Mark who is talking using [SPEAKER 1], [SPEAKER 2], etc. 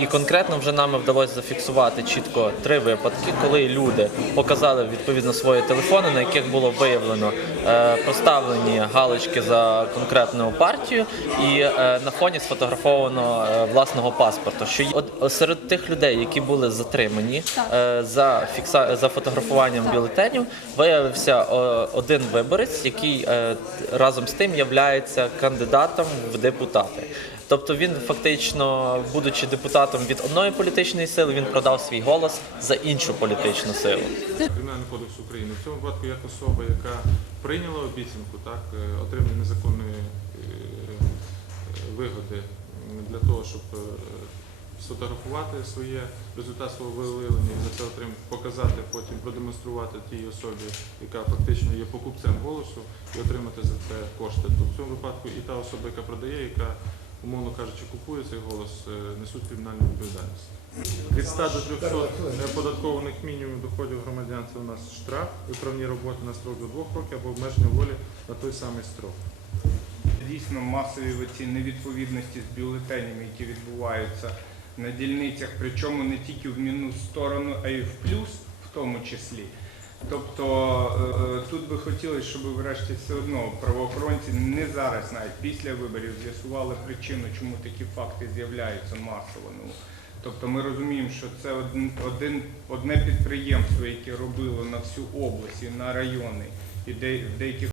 [SPEAKER 1] І конкретно вже нами вдалося зафіксувати чітко три випадки, коли люди показали відповідно свої телефони, на яких було виявлено е, проставлені галочки за конкретну партію, і е, на фоні сфотографовано е, власного паспорта. Що от серед тих людей, які були затримані за фікса за фотографуванням бюлетенів, виявився один виборець, який разом з тим являється кандидатом в депутати. Тобто він фактично, будучи депутатом від одної політичної сили, він продав свій голос за іншу політичну силу.
[SPEAKER 2] Кримінальний кодекс України. В цьому випадку як особа, яка прийняла обіцянку, так, е, отримання незаконної е, вигоди для того, щоб е, сфотографувати своє результат свого виявлення і за це отрим, показати, потім продемонструвати тій особі, яка фактично є покупцем голосу, і отримати за це кошти. То в цьому випадку і та особа, яка продає, яка, умовно кажучи, купує цей голос, е, несуть кримінальну відповідальність. Від 100 до 300 неоподаткованих мінімумів доходів громадян це у нас штраф, виправні роботи на строк до 2 років або обмеження волі на той самий строк.
[SPEAKER 3] Дійсно, масові оці невідповідності з бюлетенями, які відбуваються на дільницях, причому не тільки в мінус сторону, а й в плюс в тому числі. Тобто е, тут би хотілося, щоб врешті все одно правоохоронці не зараз, навіть після виборів, з'ясували причину, чому такі факти з'являються масово. Ну, тобто ми розуміємо, що це один, один, одне підприємство, яке робило на всю область і на райони, і де, в деяких